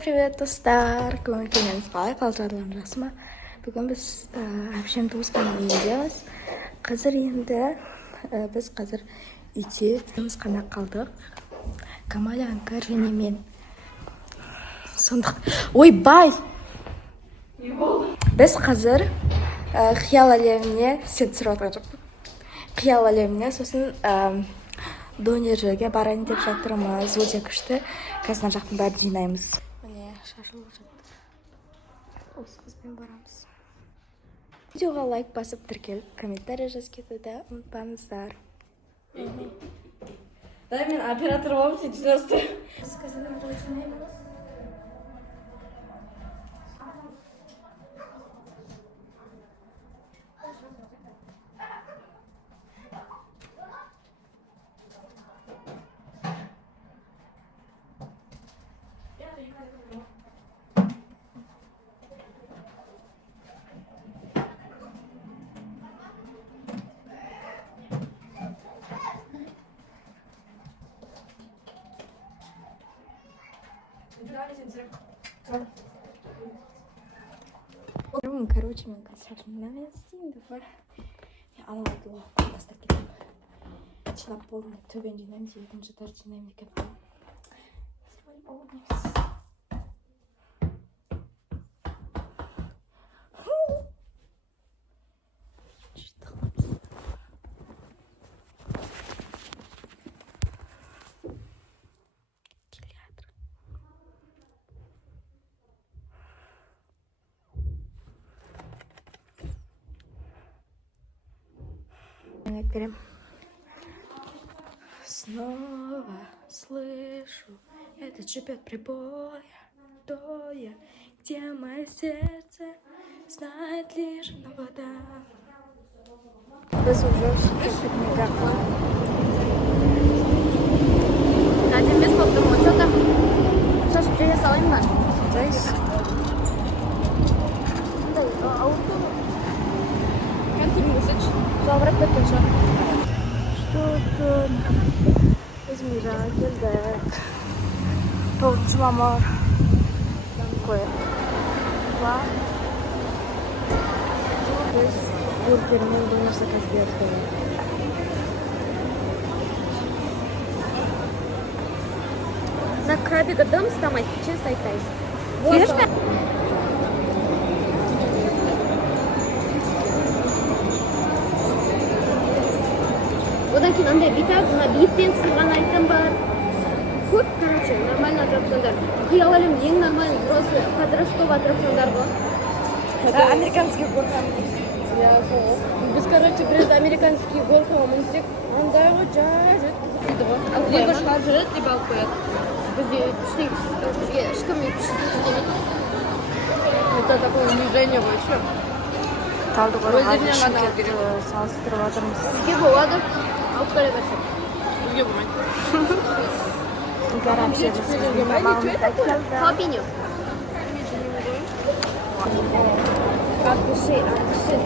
Привет, достар! Көңіл-күйіңіз қалай? Қалжарларың жақсы ма? Бүгін біз әпшем туысқанның үйіндеміз. Қазір біз үйде қана қалдық. Камаля, Анкар және мен. Ойбай! Біз қазір қиял әлеміне сосын донер жерге барайын деп жатырмыз. Өте күшті. Қазір мына жақтың бәрін жинаймыз. Міне шашылып жатыр. Осы қызбен барамыз. Видеоға лайк басып тіркеліп, комментарий жазып кетуді ұмытпаңыздар. Дай мен оператор боламын, сен жинастыр. Біз қазір жинаймыз. Короче, мен қазір шашымнан давай. Алайды лапқа тастап кетемін. Шылап болдым, төбен жинаймыз, екінші этаж жинаймыз екен. Берем. Снова слышу этот шипет прибоя, тоя, где мое сердце знает лишь одна вода. Біз уже шипет мегафон. Надя, без подумал, что там? Сейчас привет, салым бар. Жайсыз. Жабырып кеткен шығар. Біз мейрамға келдік. 9 мамыр қойып. Біз бургермен донер заказ бердік. На крабика дым стамать, чисто айтай. Береш пе? Одан кейін андай битап, мына биттен сырған айтым бар. Көп, короче, нормально аттракциондар. Қиял әлем ең нормальный, просто подростковый аттракциондар ғой. Американский горка. Біз, короче, біраз американский горкаға мінсек, андай ғой, жай жеткізіп ғой. Либо шығарып жүреді, либо алып қояды. Бізге ешкім істемейді. Это такое унижение вообще. Талдықорғанға Шымкентті салыстырып жатырмыз. Сізге болады, алып қоя берсек. Бізге болмайды. Хапиню. От души, души.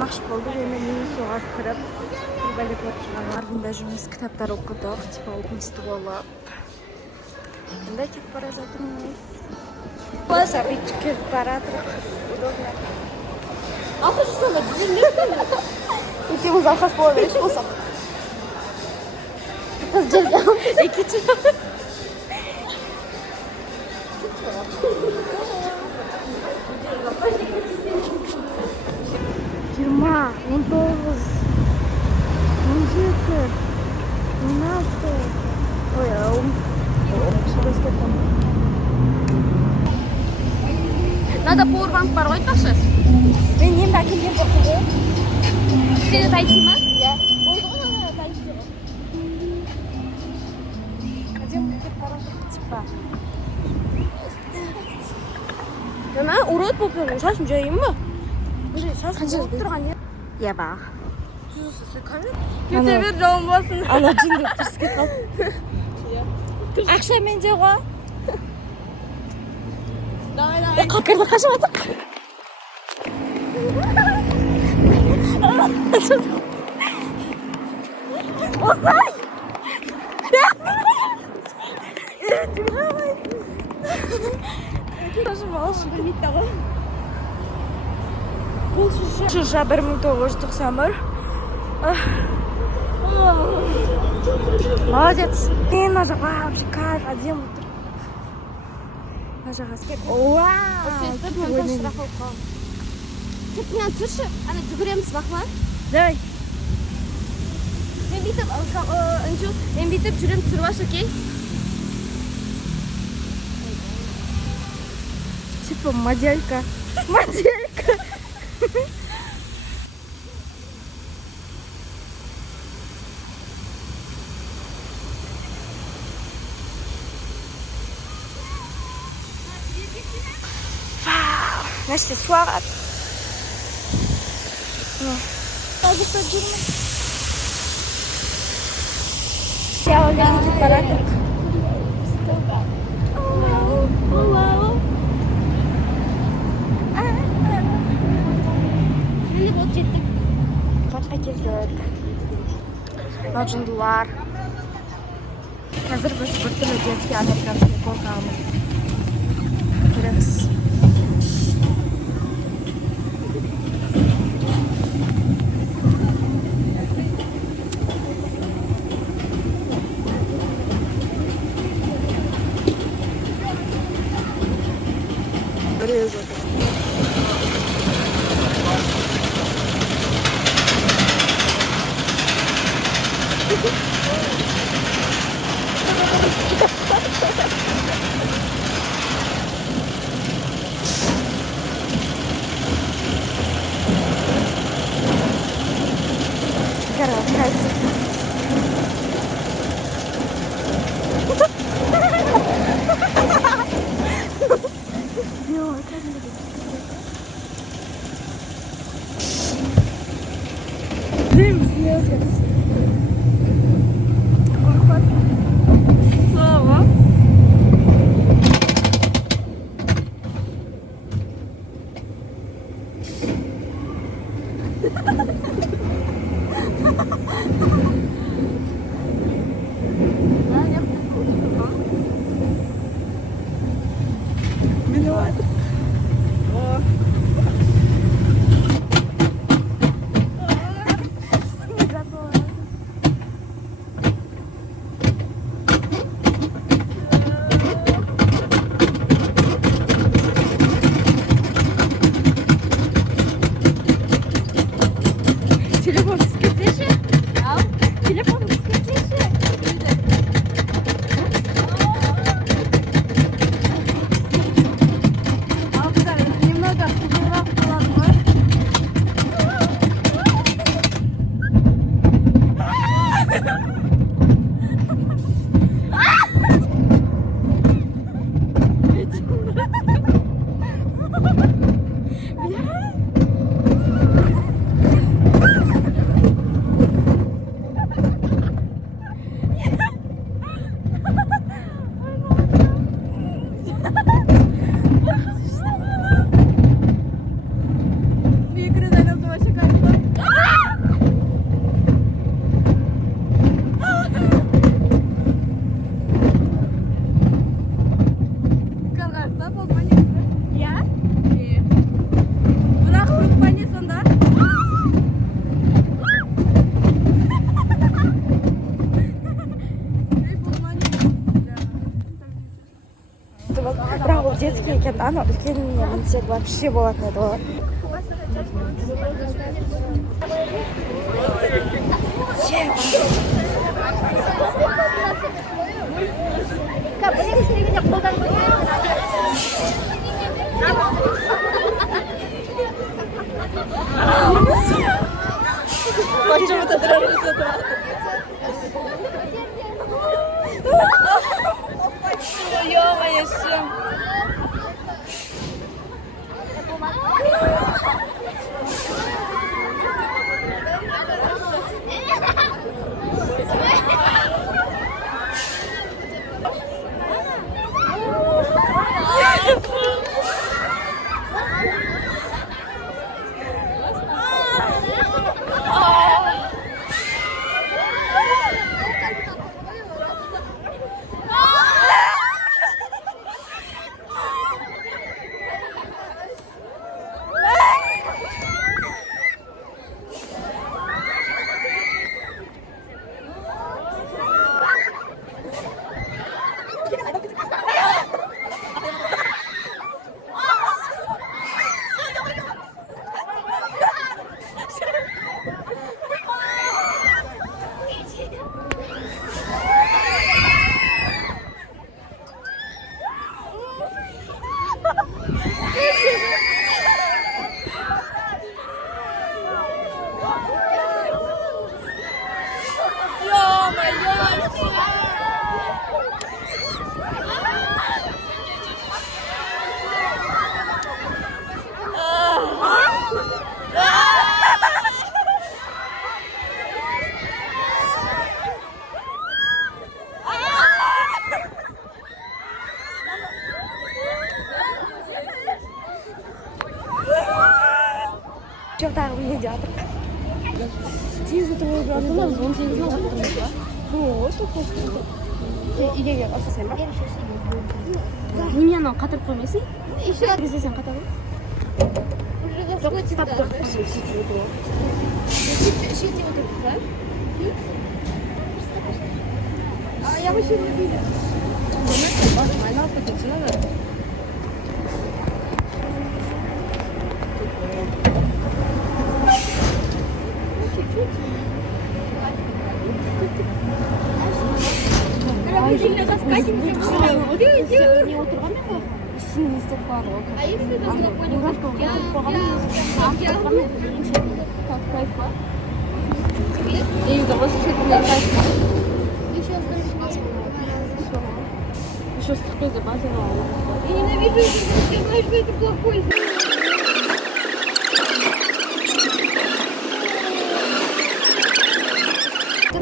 Мақш болды, және мен соға кіріп, бәлеп отырған ардында жұмыс кітаптар оқыдық, типалдың үсті болып. Енді кет бара жатырмыз. Болса, бүйтіп келіп бара жатырық. Удобно. Алқаш жасанда дүзелмейді. Екеуміз алқаш бола береш болсақ. Қыз жерде. Екінші. Жиырма, 19, 17, 16. Ой, Надо пауэрбанк бар ғой тақшы. Мен енді әкелген жоқпын ғой. Сені тайпси ма? Иә. Болды ғой, тайпси ғой. Әдем кетіп бара жатыр, типа. Мен урод болып тұрмын. Шашым жайын ба? Шашым болып тұрған не? Я баг. Кете бер жауын болсын. Ана жын деп тұрсыз кет қалды. Ақша менде ғой. Қақырды қашып атық. Осай! Қашым алшы білмейді ғой. Шыша 1991. Молодец. Мына жаққа вообще кайф, әдемі тұр. Мына жаққа скеп. Вау! Кет мен тұршы, ана жүгіреміз бақма. Давай. Мен бүйтіп жүрем түсіріп аш, окей? Типа моделька. Моделька. Значит, суарат. Я увидела парадок. Енді болып жеттік. Батқа келдік. Ножындылар. Қазір біз бір түрлі детский американский қолғамыз. Көреміз. Телефон дискотече? Телефон дискотече? Немного хуже было. Бірақ ол детский екен, ана үлкеніне мінсек вообще болатын еді олар. Почему-то дрожит. Ё-моё, Жоқ, тағы не деп жатыр. Тез отырып жатырмыз, 18-ні отырмыз ба? Үйге ұқсасай ма? Неме анау қатырып қоймайсың? Кезде сен қатар ғой? Жоқ, стап тұр. Шетіне отырдық, да? Я вообще не видела. Басым айналып кетеді, надо. Не отырған мен ғой? Ішін істеп қояды ғой. А если там кайф па? И удалось шетіне кайф па? Еще ыстық кезде базар алып. Я ненавижу, я знаю, что это плохой.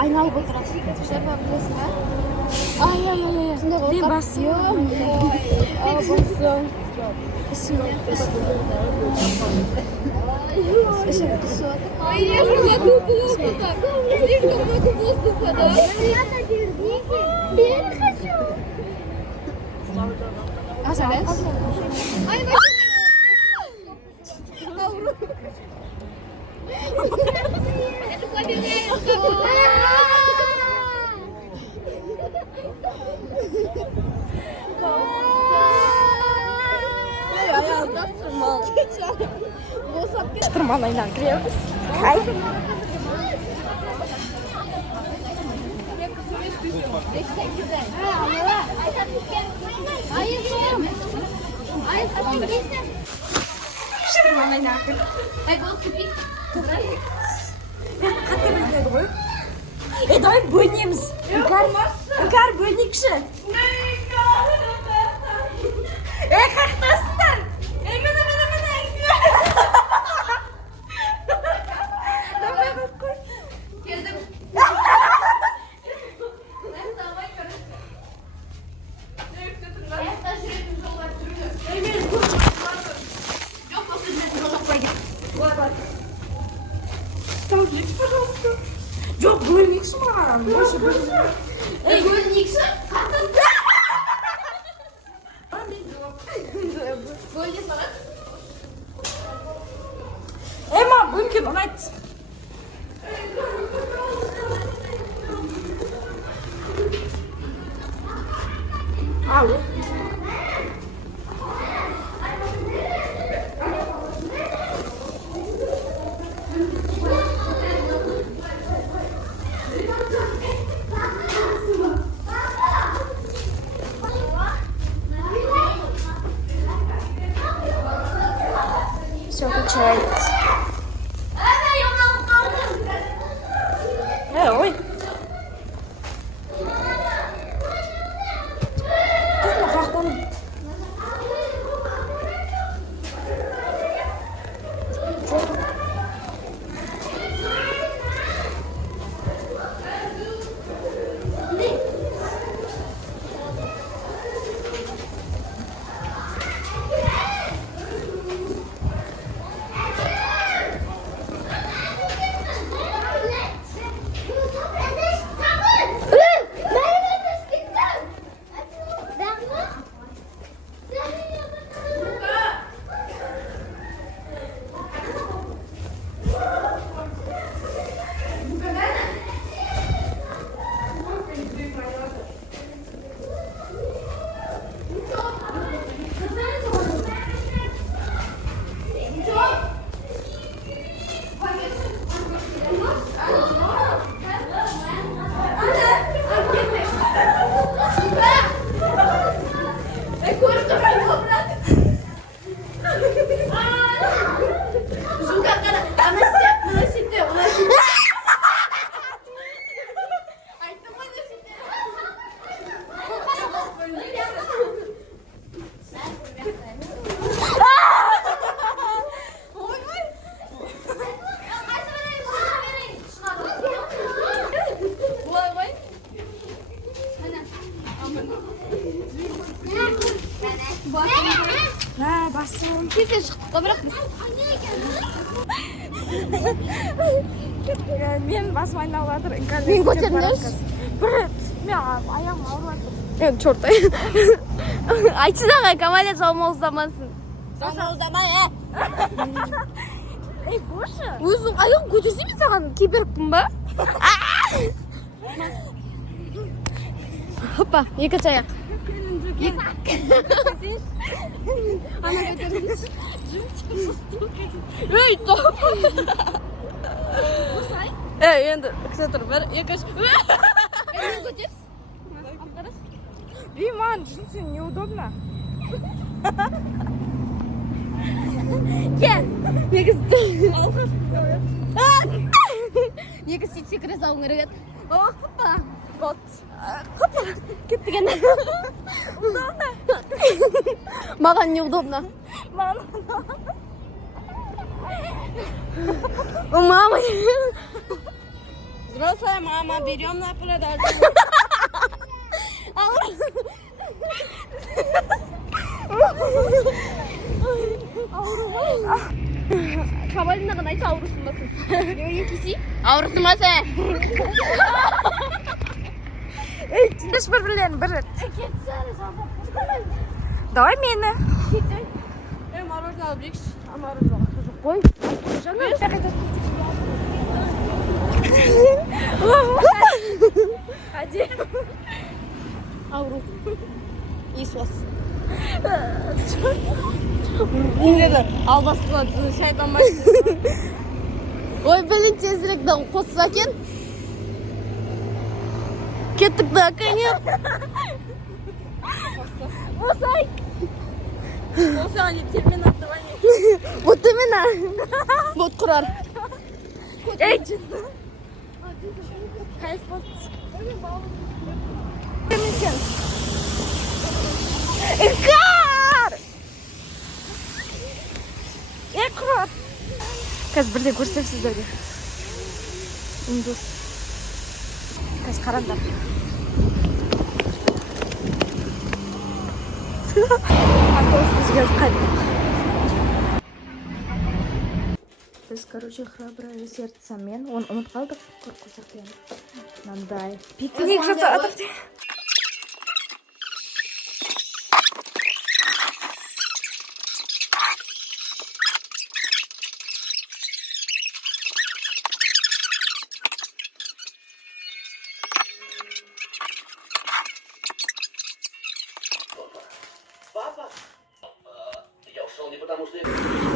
Айналып отырасың. Шапа білесің ба? Ай. Не басым. Басым. Ішім түсіп. Я же могу воздуха. Слишком много воздуха, да? Я не хочу. А сәлес? Ай, Ауру. Это Штурман айнан кіреміз. Кайф. Штурман айнан кір. Қатты білмеді ғой. Давай бөлінеміз. Үкар бөлінекші. Қақтасыңдар. Мені. Келдім. Пожалуйста. Жоқ, бөлінекші маған. Бөлінекші? Эмма, бөлінген ұнайды. Ау. Все получается. Ой. Басым. Кесе шықтық, бірақ біз. Мен басым айналып жатыр. Мен көтеріңдерші. Мен аяғым ауырып жатыр. Черт. Айтшы дағы, Камаля жалмауыздамасын. Жалмауыздамай, Ей, бошы. Өзің аяғын көтерсе мен саған киберкпін ба? Хоппа, екінші аяқ. Ана көтеріңізші. Ей, топ. Енді кісі тұр, бір, екінші. Мен көтерсіз? Ей, маған джинсы неудобно. Кел. Негіз сөйтсе кіре салуың керек еді. Хоппа. Вот. Хоппа. Кеттік енді. Удобно? Маған неудобно. Мама. Мама. Взрослая мама, берем на продажу. Камалинаған айтса ауырысың басын. Неге кесей? Ауырысың басы. Еш бір-бірлерін бір рет. Давай мені. Мороженое алып жейікші. Мороженое жоқ қой. Ауру. Иисус. Албасқа шайтан башты. Ой, блин, тезірек да қосса кен. Кеттік да, кәне. Босай. Болса, не терминатование. Вот именно. Вот құрар. Ей, Кайф болды. Икар! Икар! Қазір бірден көрсем сіздерге. Үнді. Қазір қараңдар. Автобусымыз келіп қайдық. Біз, короче, храброе сердцемен, оны ұмыт қалдық, қорқысақ енді. Мынандай. Пикник жасадық.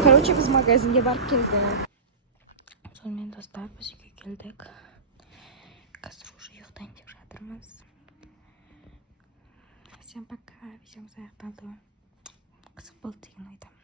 Короче, біз магазинге барып келдік. Сонымен достар, біз үйге келдік. Қазір уже ұйықтайын деп жатырмыз. Всем пока, видеомыз аяқталды. Қызық болды деген ойдамын.